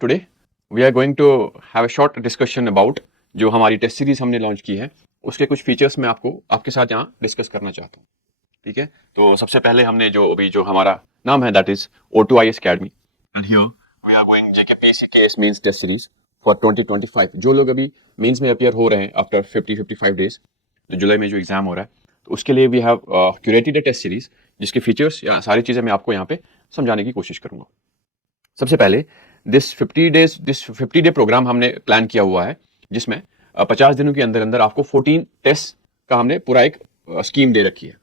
Today we are going to have a short discussion about जो हमारी test series हमने launch की है उसके कुछ फीचर्स मैं आपके साथ यहाँ डिस्कस करना चाहता हूँ। ठीक है, तो सबसे पहले हमने जो हमारा नाम है that is O2IS Academy and here we are going JKPSC KS mains test series for 2025। जो लोग अभी मेंस में अपियर हो रहे हैं आफ्टर 55 डेज, तो जुलाई में जो एग्जाम हो रहा है, तो उसके लिए we have curated a test series जिसके फीचर्स या सारी चीज़ें मैं आपको यहाँ पे समझाने की कोशिश करूंगा। सबसे पहले दिस 50 डे प्रोग्राम हमने प्लान किया हुआ है जिसमें 50 दिनों के अंदर अंदर आपको 14 टेस्ट का हमने पूरा एक स्कीम दे रखी है।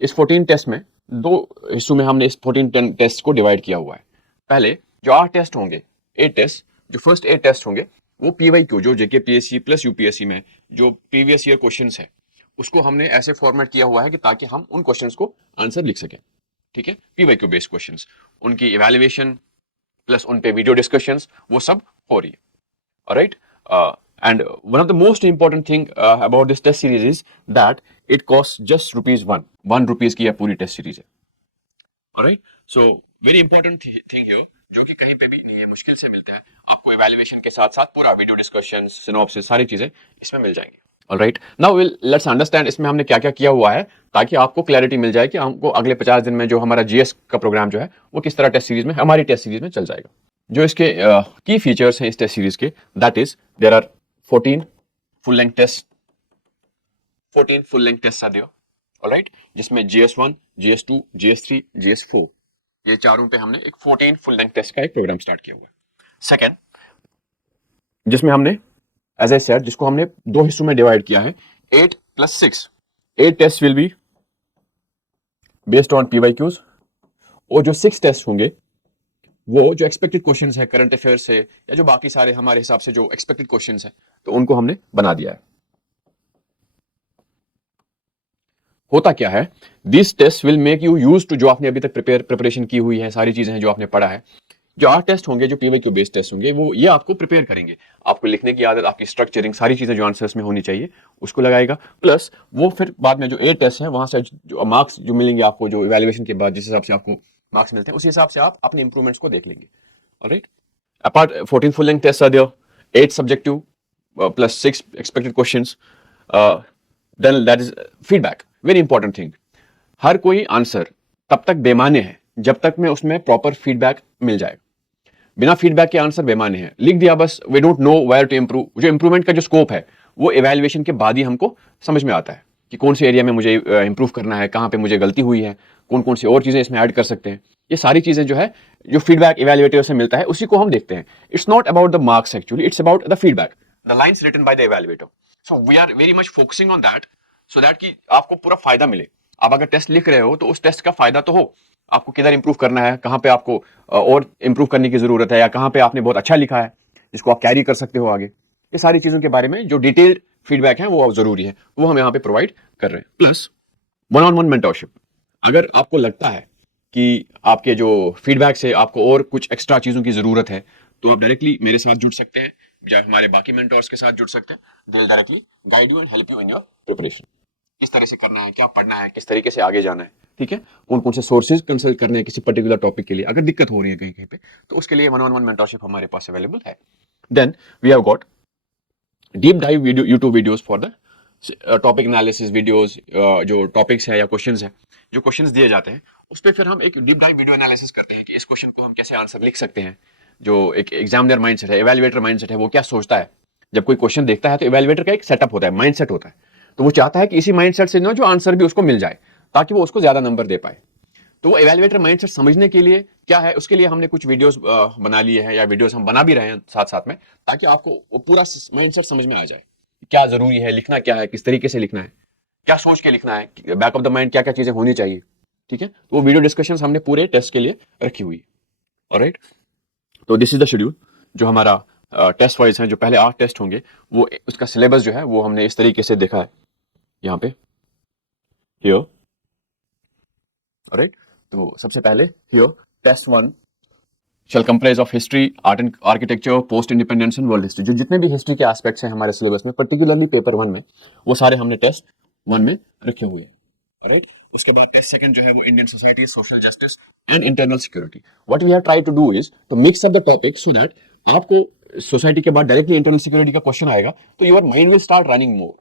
इस 14 टेस्ट में दो हिस्सों में हमने इस 14 टेस्ट को डिवाइड किया हुआ है। पहले जो 8 टेस्ट होंगे, 8 टेस्ट, जो फर्स्ट 8 टेस्ट होंगे वो PYQ जो JKPSC प्लस UPSC में जो प्रीवियस ईयर क्वेश्चंस है उसको हमने ऐसे फॉर्मेट किया हुआ है कि ताकि हम उन क्वेश्चंस को आंसर लिख सकें। ठीक है, PYQ बेस्ड क्वेश्चंस, उनकी इवैल्यूएशन प्लस उन पे वीडियो डिस्कशंस वो सब हो रही है। Alright, and one of the most important thing about this test series is that it cost just ₹1 की यह पूरी टेस्ट सीरीज है। Alright, so very important thing here जो कि कहीं पे भी नहीं है, मुश्किल से मिलता है आपको। इवैल्यूएशन के साथ साथ पूरा वीडियो डिस्कशन, सिनॉप्सिस, सारी चीजें इसमें मिल जाएंगी। ऑलराइट, नाउ लेट्स अंडरस्टैंड इसमें हमने क्या क्या किया हुआ है ताकि आपको क्लैरिटी मिल जाए कि हमको अगले 50 दिन में जो हमारा GS का प्रोग्राम जो है वो किस तरह टेस्ट सीरीज में, हमारी टेस्ट सीरीज में चल जाएगा। जो इसके की फीचर्स हैं इस टेस्ट सीरीज के, that is there are 14 full length test, 14 full length test are there. Alright, जिसमें GS1, GS2, GS3, GS4, ये चारों पे हमने एक 14 फुल लेंथ टेस्ट का एक प्रोग्राम स्टार्ट किया हुआ है। सेकेंड, जिसमें हमने एज ए सेड जिसको हमने दो हिस्सों में डिवाइड किया है, 8 + 6, 8 test will be based on PYQs और जो 6 टेस्ट होंगे वो जो एक्सपेक्टेड क्वेश्चंस है करंट अफेयर्स से या जो बाकी सारे हमारे हिसाब से जो एक्सपेक्टेड क्वेश्चंस है तो उनको हमने बना दिया है। होता क्या है, this test will make you use to जो आपने अभी तक प्रिपरेशन की हुई है, सारी चीजें हैं जो आपने पढ़ा है। जो 8 टेस्ट होंगे, जो PYQ बेस्ड टेस्ट होंगे, वो ये आपको प्रिपेयर करेंगे, आपको लिखने की आदत, आपकी स्ट्रक्चरिंग, सारी चीजें जो आंसर्स में होनी चाहिए उसको लगाएगा। प्लस वो फिर बाद में जो 8 टेस्ट है वहां से जो मार्क्स जो मिलेंगे आपको, जो इवैल्यूएशन के बाद जिस हिसाब से आपको मार्क्स मिलते हैं उसी हिसाब से आप अपने इंप्रूवमेंट्स को देख लेंगे। Alright, apart 14 full length tests are there, 8 subjective plus 6 expected questions, then that is feedback, very important thing। हर कोई आंसर तब तक बेमाने है जब तक में उसमें प्रॉपर फीडबैक मिल जाए। बिना फीडबैक के आंसर बेमाने हैं, लिख दिया बस, we don't know where to improve. जो इंप्रूवमेंट का जो स्कोप है वो इवैल्यूएशन के बाद ही हमको समझ में आता है कि कौन से एरिया में मुझे इंप्रूव करना है, कहाँ पे मुझे गलती हुई है, कौन कौन सी और चीजें इसमें ऐड कर सकते हैं। ये सारी चीजें जो है, जो फीडबैक इवैल्यूएटर से मिलता है उसी को हम देखते हैं। It's not about the marks actually, it's about the feedback, the lines written by the evaluator. So we are very much focusing on that so that कि आपको पूरा फायदा मिले। आप अगर टेस्ट लिख रहे हो तो उस टेस्ट का फायदा तो हो, आपको किधर इंप्रूव करना है, कहाँ पे आपको और इंप्रूव करने की जरूरत है, या कहाँ पे आपने बहुत अच्छा लिखा है जिसको आप कैरी कर सकते हो आगे। ये सारी चीजों के बारे में जो डिटेल्ड फीडबैक है वो जरूरी है, वो हम यहाँ पे प्रोवाइड कर रहे हैं। Plus one on one mentorship. अगर आपको लगता है कि आपके जो फीडबैक से आपको और कुछ एक्स्ट्रा चीजों की जरूरत है तो आप डायरेक्टली मेरे साथ जुड़ सकते हैं या हमारे बाकी मेंटर्स के साथ जुड़ सकते हैं। They will directly guide you and help you in your preparation. किस तरह से करना है, क्या पढ़ना है, किस तरीके से आगे जाना है, ठीक है, कौन कौन से सोर्सेज कंसल्ट करने हैं किसी पर्टिकुलर टॉपिक के लिए, अगर दिक्कत हो रही है कहीं कहीं पे तो उसके लिए वन-ऑन-वन मेंटरशिप हमारे पास अवेलेबल है। Then we have got deep dive video, YouTube videos for the topic analysis videos. जो टॉपिक्स है या क्वेश्चंस है, जो क्वेश्चंस दिए जाते हैं उस पर फिर हम एक डीप डाइव वीडियो एनालिसिस करते हैं कि इस क्वेश्चन को हम कैसे आंसर लिख सकते हैं। जो एक एग्जामिनर माइंडसेट है, इवैल्यूएटर माइंडसेट है, वो क्या सोचता है जब कोई क्वेश्चन देखता है, तो इवैल्यूएटर का एक सेटअप होता है, माइंडसेट होता है, तो वो चाहता है कि इसी माइंडसेट से ना जो आंसर भी उसको मिल जाए ताकि वो उसको ज्यादा नंबर दे पाए। तो वो इवैल्यूएटर माइंडसेट समझने के लिए क्या है, उसके लिए हमने कुछ वीडियोस बना लिए हैं या वीडियोस हम बना भी रहे हैं साथ साथ में, ताकि आपको वो पूरा माइंडसेट समझ में आ जाए, क्या जरूरी है, लिखना क्या है, किस तरीके से लिखना है, क्या सोच के लिखना है, बैक ऑफ द माइंड क्या क्या चीजें होनी चाहिए। ठीक है, तो वो वीडियो डिस्कशन हमने पूरे टेस्ट के लिए रखी हुई है। ऑलराइट, तो दिस इज द शेड्यूल जो हमारा टेस्ट वाइज है। जो पहले 8 टेस्ट होंगे वो उसका सिलेबस जो है वो हमने इस तरीके से देखा है यहाँ पे, हियर। ऑलराइट, तो सबसे पहले here test 1 shall comprise of history, art and architecture, post independence and world history। जो जितने भी हिस्ट्री के एस्पेक्ट्स हैं हमारे सिलेबस में, पर्टिकुलरली पेपर 1 में, वो सारे हमने टेस्ट 1 में रखे हुए हैं। ऑलराइट, उसके बाद टेस्ट सेकंड जो है वो Indian society, social justice and internal security. What we have tried to do is to mix up the topic so that आपको सोसाइटी के बाद डायरेक्टली इंटरनल सिक्योरिटी का क्वेश्चन आएगा तो your mind will start running more.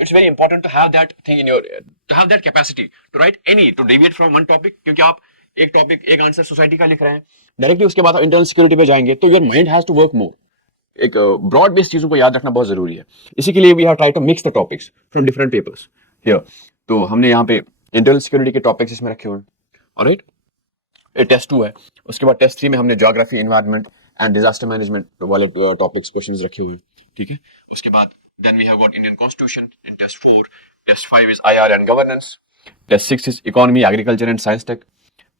It's very important to have that thing in your, to have that capacity to write any, to deviate from one topic. क्योंकि आप एक topic एक answer society का लिख रहे हैं, डायरेक्टली उसके बाद इंटरनल सिक्योरिटी पे जाएंगे तो your mind has to work more. एक ब्रॉड बेस्ड चीजों को याद रखना बहुत जरूरी है. इसी के लिए we have try to mix the topics from different papers here. तो हमने यहाँ पे इंटरनल सिक्योरिटी के टॉपिक्स इसमें रखे हुए हैं. ऑलराइट, ये टेस्ट 2 है. उसके बाद टेस्ट 3 में हमने geography, environment and disaster management वाले टॉपिक्स क्वेश्चंस रखे हुए हैं. ठीक है. उसके बाद then we have got Indian Constitution in test 4. Test 5 is IR and governance. Test 6 is economy, agriculture and science tech.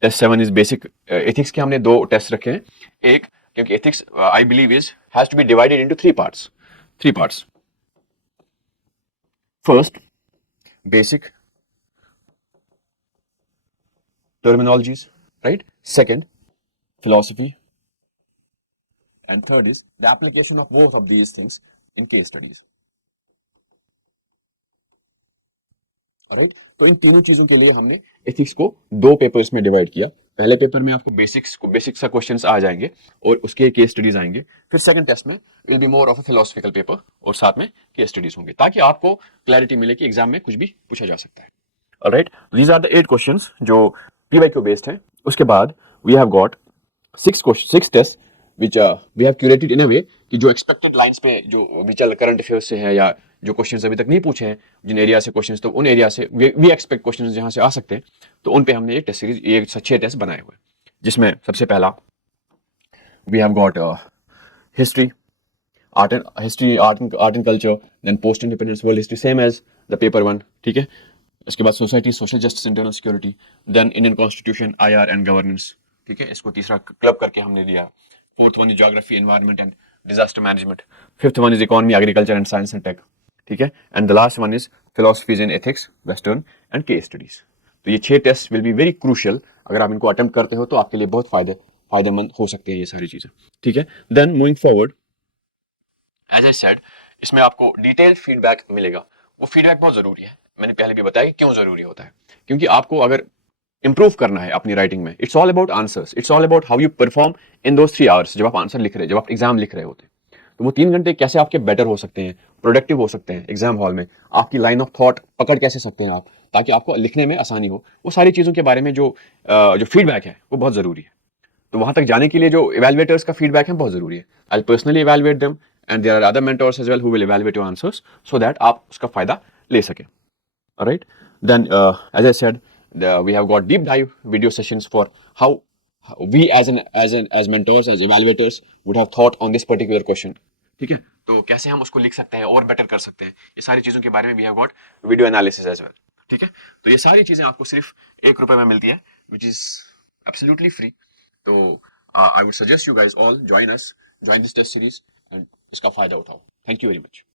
Test 7 is basic ethics के हमने 2 टेस्ट रखे हैं. एक क्योंकि ethics I believe is has to be divided into 3 parts. 3 parts. First, basic terminologies, right? Second, philosophy. And third is the application of both of these things in case studies. Right. तो इन तीनों चीजों के लिए हमने ethics को 2 papers में divide किया. पहले पेपर में आपको बेसिक्स का क्वेश्चंस आ जाएंगे और उसके केस स्टडीज आएंगे. फिर सेकंड टेस्ट में will be more of a philosophical paper और साथ में केस स्टडीज होंगे ताकि आपको क्लैरिटी मिले कि एग्जाम में कुछ भी पूछा जा सकता है. Alright, these are the 8 questions जो पीवाईक्यू बेस्ड हैं. उसके बाद we have got 6 test which we have curated in a way कि जो एक्सपेक्टेड लाइंस पे जो भी चल करंट अफेयर्स से है या जो क्वेश्चंस अभी तक नहीं पूछे हैं जिन एरिया से क्वेश्चंस, तो उन एरिया से वी एक्सपेक्ट क्वेश्चंस जहां से आ सकते हैं, तो उन पे हमने एक टेस्ट सीरीज, ये 6 टेस्ट बनाए हुए हैं. जिसमें सबसे पहला we have got history, art and culture, then post independence world history same as the paper 1. ठीक है. उसके बाद society, social justice, internal security, then Indian constitution, IR and governance. ठीक है. इसको तीसरा क्लब करके हमने दिया. Fourth one is geography, environment and disaster management. Fifth one is economy, agriculture and science and tech. ठीक है. And the last one is philosophies in ethics, western and case studies. तो ये 6 test will be very crucial. अगर आप इनको attempt करते हो तो आपके लिए बहुत फायदेमंद हो सकते हैं ये सारी चीजें. ठीक है. Then moving forward, as I said, इसमें आपको डिटेल्ड फीडबैक मिलेगा. वो फीडबैक बहुत जरूरी है. मैंने पहले भी बताया क्यों जरूरी होता है. क्योंकि आपको अगर इंप्रूव करना है अपनी राइटिंग में, it's all about answers, it's all about how you perform in those 3 hours. जब आप आंसर लिख रहे हैं, जब आप एग्जाम लिख रहे होते हैं, तो वो 3 घंटे कैसे आपके बेटर हो सकते हैं, प्रोडक्टिव हो सकते हैं एग्जाम हॉल में, आपकी लाइन ऑफ थॉट पकड़ कैसे सकते हैं आप, ताकि आपको लिखने में आसानी हो. वो सारी चीज़ों के बारे में जो फीडबैक है वो बहुत ज़रूरी है. तो वहां तक जाने के लिए जो इवेलुएटर्स का फीडबैक है बहुत ज़रूरी है. I personally evaluate them and there are other mentors as well who will evaluate your answers so that आप उसका फायदा ले सकें. Alright, then as I said, we have got deep dive video sessions for how we as mentors, as evaluators would have thought on this particular question. ठीक है. तो कैसे हम उसको लिख सकते हैं और बेटर कर सकते हैं, ये सारी चीजों के बारे में we have got video analysis as well. ठीक है. तो ये सारी चीजें आपको सिर्फ ₹1 में मिलती है, which is absolutely free. तो I would suggest you guys all join this test series and इसका फायदा उठाओ. Thank you very much.